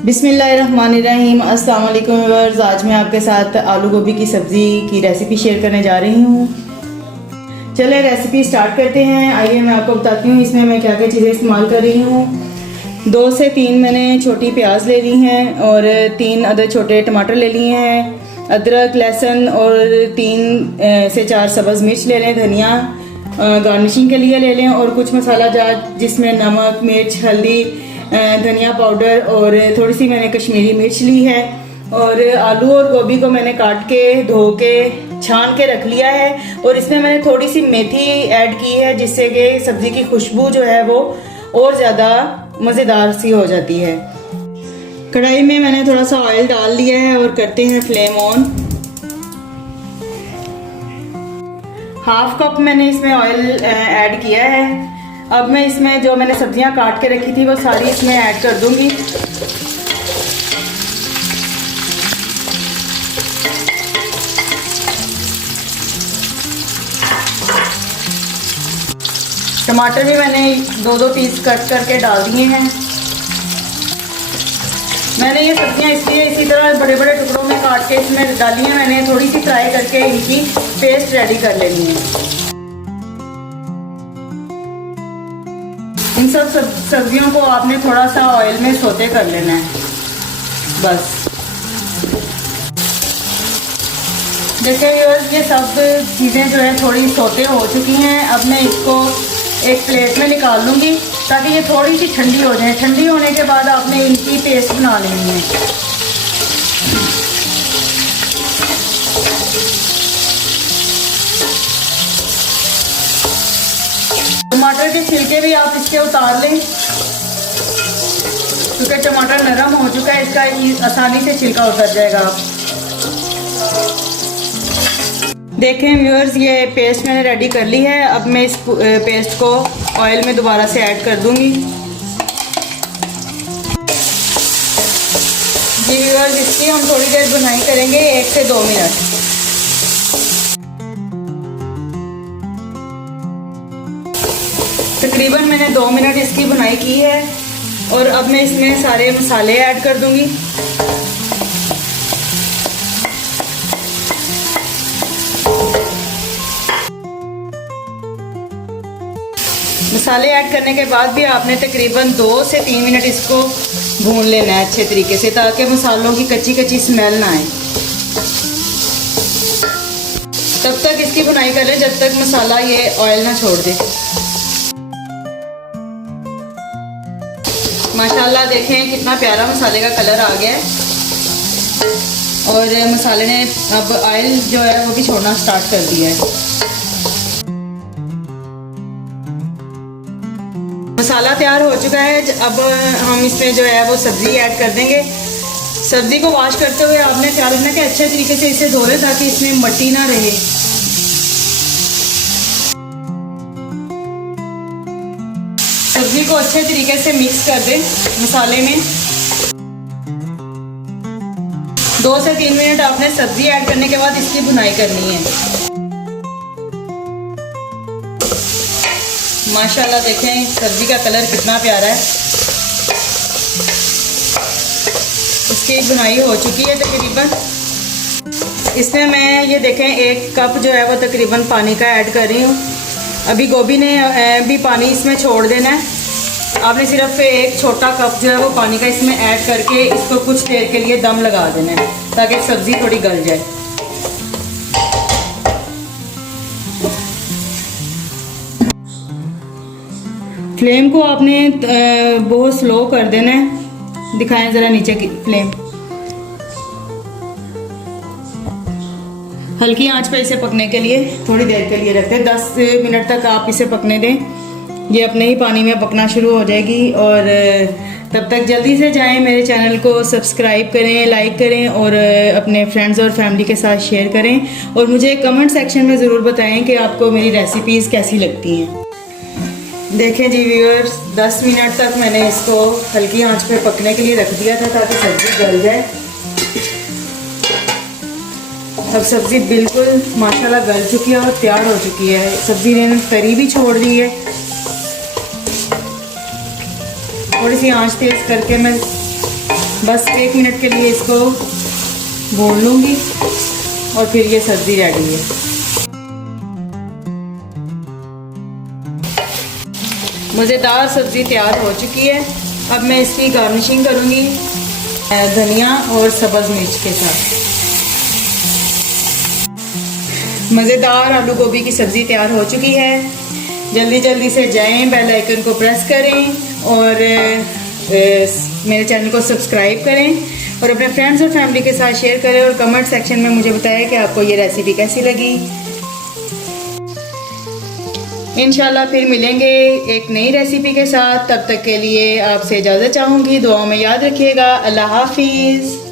बिस्मिल्लाहिर्रहमानिर्रहीम। अस्सलाम वालेकुम व्यूअर्स। आज मैं आपके साथ आलू गोभी की सब्ज़ी की रेसिपी शेयर करने जा रही हूँ। चले रेसिपी स्टार्ट करते हैं। आइए मैं आपको बताती हूँ इसमें मैं क्या क्या चीज़ें इस्तेमाल कर रही हूँ। 2 से 3 मैंने छोटी प्याज ले ली हैं और 3 अदर छोटे टमाटर ले लिए हैं। अदरक, लहसुन और 3 से 4 सब्ज़ मिर्च ले लें। धनिया गार्निशिंग के लिए ले लें और कुछ मसाला जात जिसमें नमक, मिर्च, हल्दी, धनिया पाउडर और थोड़ी सी मैंने कश्मीरी मिर्च ली है। और आलू और गोभी को मैंने काट के धो के छान के रख लिया है और इसमें मैंने थोड़ी सी मेथी ऐड की है जिससे कि सब्ज़ी की खुशबू जो है वो और ज़्यादा मज़ेदार सी हो जाती है। कढ़ाई में मैंने थोड़ा सा ऑयल डाल लिया है और करते हैं फ्लेम ऑन। 1/2 कप मैंने इसमें ऑयल ऐड किया है। अब मैं इसमें जो मैंने सब्जियां काट के रखी थी वो सारी इसमें ऐड कर दूंगी। टमाटर भी मैंने 2-2 पीस कट करके डाल दिए हैं। मैंने ये सब्जियां इसलिए इसी तरह बड़े बड़े टुकड़ों में काट के इसमें डाली हैं। मैंने थोड़ी सी फ्राई करके इनकी पेस्ट रेडी कर लेनी है। इन सब सब्जियों को आपने थोड़ा सा ऑयल में सौते कर लेना है बस। देखिए व्यूअर्स, ये सब चीज़ें जो है थोड़ी सौते हो चुकी हैं। अब मैं इसको एक प्लेट में निकाल लूँगी ताकि ये थोड़ी सी ठंडी हो जाए। ठंडी होने के बाद आपने इनकी पेस्ट बना लेनी है। टमाटर के छिलके भी आप इसके उतार लें क्योंकि टमाटर नरम हो चुका है, इसका आसानी से छिलका उतर जाएगा। आप देखें व्यूअर्स, ये पेस्ट मैंने रेडी कर ली है। अब मैं इस पेस्ट को ऑयल में दोबारा से ऐड कर दूंगी। जी व्यूअर्स, इसकी हम थोड़ी देर बुनाई करेंगे, 1 से 2 मिनट। तकरीबन मैंने 2 मिनट इसकी बुनाई की है और अब मैं इसमें सारे मसाले ऐड कर दूंगी। मसाले ऐड करने के बाद भी आपने तकरीबन 2 से 3 मिनट इसको भून लेना है अच्छे तरीके से ताकि मसालों की कच्ची कच्ची स्मेल ना आए। तब तक इसकी बुनाई कर लें जब तक मसाला ये ऑयल ना छोड़ दे। माशाल्लाह देखें कितना प्यारा मसाले का कलर आ गया है और मसाले ने अब ऑयल जो है वो भी छोड़ना स्टार्ट कर दिया है। मसाला तैयार हो चुका है। अब हम इसमें जो है वो सब्ज़ी ऐड कर देंगे। सब्ज़ी को वॉश करते हुए आपने ख्याल रखना कि अच्छे तरीके से इसे धो लें ताकि इसमें मट्टी ना रहे। सब्जी को अच्छे तरीके से मिक्स कर दें मसाले में। 2 से 3 मिनट आपने सब्जी ऐड करने के बाद इसकी भुनाई करनी है। माशाल्लाह देखें सब्जी का कलर कितना प्यारा है। इसकी भुनाई हो चुकी है तकरीबन। इसमें मैं ये देखें 1 कप जो है वो तकरीबन पानी का ऐड कर रही हूँ। अभी गोभी ने भी पानी इसमें छोड़ देना है। आपने सिर्फ 1 छोटा कप जो है वो पानी का इसमें ऐड करके इसको कुछ देर के लिए दम लगा देना है ताकि सब्ज़ी थोड़ी गल जाए। फ्लेम को आपने बहुत स्लो कर देना है। दिखाएं ज़रा नीचे की फ्लेम। हल्की आंच पे इसे पकने के लिए थोड़ी देर के लिए रखते हैं। 10 मिनट तक आप इसे पकने दें। ये अपने ही पानी में पकना शुरू हो जाएगी। और तब तक जल्दी से जाएं मेरे चैनल को सब्सक्राइब करें, लाइक करें और अपने फ्रेंड्स और फैमिली के साथ शेयर करें। और मुझे कमेंट सेक्शन में ज़रूर बताएं कि आपको मेरी रेसिपीज़ कैसी लगती हैं। देखें जी व्यूअर्स, 10 मिनट तक मैंने इसको हल्की आंच पे पकने के लिए रख दिया था ताकि सब्ज़ी गल जाए। अब सब्ज़ी बिल्कुल माशाल्लाह गल चुकी है और तैयार हो चुकी है। सब्ज़ी ने तरी भी छोड़ दी है। थोड़ी सी आंच तेज़ करके मैं बस 1 मिनट के लिए इसको भून लूँगी और फिर ये सब्ज़ी रेडी है। मज़ेदार सब्ज़ी तैयार हो चुकी है। अब मैं इसकी गार्निशिंग करूँगी धनिया और सब्ज़ मिर्च के साथ। मज़ेदार आलू गोभी की सब्ज़ी तैयार हो चुकी है। जल्दी जल्दी से जाएं, बेल आइकन को प्रेस करें और मेरे चैनल को सब्सक्राइब करें और अपने फ्रेंड्स और फैमिली के साथ शेयर करें और कमेंट सेक्शन में मुझे बताएं कि आपको ये रेसिपी कैसी लगी। इंशाल्लाह फिर मिलेंगे एक नई रेसिपी के साथ। तब तक के लिए आपसे इजाज़त चाहूँगी। दुआ में याद रखिएगा। अल्लाह हाफिज़।